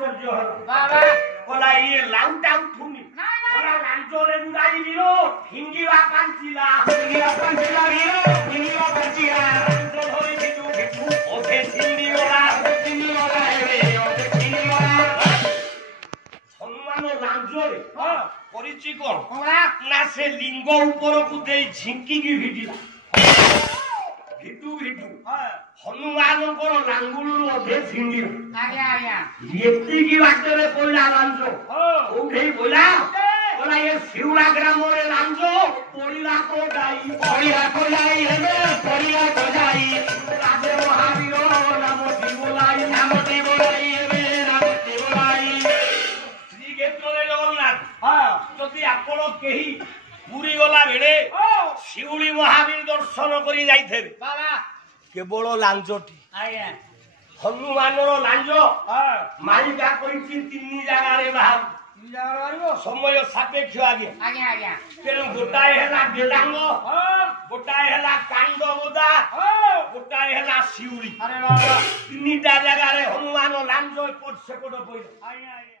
আশ্চর্য হলো বাবা কলা ইয়ে লাউটা উঠুনি কলা লাঞ্চরে বুঝাই দিল হিঙ্গিবা পাঞ্চিলা ধরে ভিটু ভিটু ওঠে চিন্দিওলা সম্মান লাঞ্চরে କରିଛି କଣ ନା ସେ ଲିଙ୍ଗ ଉପରକୁ ଦେଇ ଝିଙ୍କିକି ଭିଡ଼ିଲା ଭିଟୁ ଭିଟୁ ହନୁମାନଙ୍କର ଲାଙ୍ଗୁଳରୁ ଅଧେ ଛିଣ୍ଡିଲା ଆଜ୍ଞା ଆଜ୍ଞା ଏତିକି ବାଟରେ ପଇଲା ଲାଞ୍ଜ କୋଉଠି ପଇଲା କହିଲା ଏ ଶିଉଳା ଗ୍ରାମରେ ଲାଞ୍ଜ ପଡ଼ିଲା କୋଦାଇ ହେଲେ ପଡ଼ିଲା କୋଦାଇ ରାଜେ ମହାବୀର ନାମଟି ବୋଲାଇ ହେବେ ନାମଟି ବୋଲାଇ ଶ୍ରୀକ୍ଷେତ୍ରରେ ଜଗନ୍ନାଥ ଯଦି ଆପଣ କେହି ପୁରୀ ଗଲା ବେଳେ ଶିଉଳି ମହାବୀର ଦର୍ଶନ କରି ଯାଇଥିବେ ବାବା କେବଳ ଲାଞ୍ଜଟି ଆଜ୍ଞା ହନୁମାନର ଲାଞ୍ଜ ମାଳିକା କହିଛି 3 ଜାଗାରେ ବାହାରୁ ସମୟ ସାପେକ୍ଷ ଆଜ୍ଞା ଆଜ୍ଞା ଆଜ୍ଞା ତେଣୁ ଗୋଟାଏ ହେଲା ବେଲାଙ୍ଗ ଗୋଟାଏ ହେଲା କାଣ୍ଡ ବୋଦା ଗୋଟାଏ ହେଲା ଶିଉଳି ଆରେ ବାବା 3ଟା ଜାଗାରେ ହନୁମାନ ଲାଞ୍ଜ ଏପଟ ସେପଟ ପଇଲା ଆଜ୍ଞା ଆଜ୍ଞା